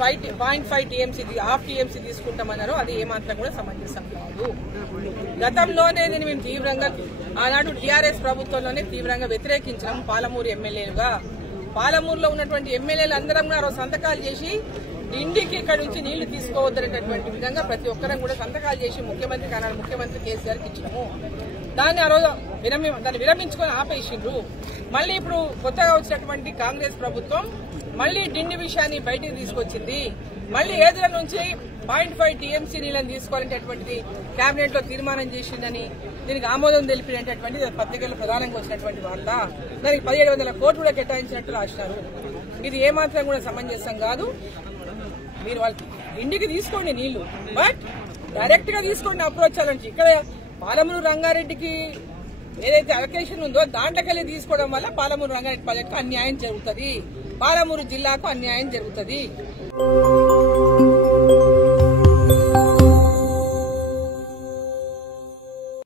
0.5 TMC half TMC తీసుకుంటామన్నారు. అది ఏమాత్రం కూడా సమంజసం కాదు. గతంలోనే నేను మేము తీవ్రంగా ఆనాడు టీఆర్ఎస్ ప్రభుత్వంలోనే తీవ్రంగా వ్యతిరేకించాం. పాలమూరు ఎమ్మెల్యేలుగా పాలమూరులో ఉన్నటువంటి ఎమ్మెల్యేలు అందరం కూడా రోజు సంతకాలు చేసి ఇంటికి ఇక్కడ నుంచి నీళ్లు తీసుకోవద్దనేటటువంటి విధంగా ప్రతి ఒక్కరం కూడా సంతకాలు చేసి ముఖ్యమంత్రికి ఆనాడు ముఖ్యమంత్రి కేసీఆర్కి ఇచ్చినాము. దాన్ని ఆ రోజు దాన్ని విరమించుకొని ఆపేసిండ్రు. మళ్లీ ఇప్పుడు కొత్తగా వచ్చినటువంటి కాంగ్రెస్ ప్రభుత్వం మళ్లీ డిండి విషయాన్ని బయటికి తీసుకొచ్చింది. మళ్లీ ఏదుల నుంచి 0.5 టీఎంసీ నీళ్ళని తీసుకోవాలనేటటువంటిది కేబినెట్ లో తీర్మానం చేసిందని దీనికి ఆమోదం తెలిపినటువంటిది పత్రికల్లో ప్రధానంగా వచ్చినటువంటి వార్త. దానికి 1700 కోట్లు కూడా కేటాయించినట్టు రాసినారు. ఇది ఏమాత్రం కూడా సమంజసం కాదు. మీరు వాళ్ళకి ఇంటికి తీసుకోండి నీళ్లు, బట్ డైరెక్ట్ గా తీసుకోండి అప్రోచ్ అవ్వాలంటే. ఇక్కడ పాలమూరు రంగారెడ్డికి ఏదైతే అలొకేషన్ ఉందో దాంట్లోకెళ్ళి తీసుకోవడం వల్ల పాలమూరు రంగారెడ్డి ప్రాజెక్టుకు అన్యాయం జరుగుతుంది, పాలమూరు జిల్లాకు అన్యాయం జరుగుతుంది.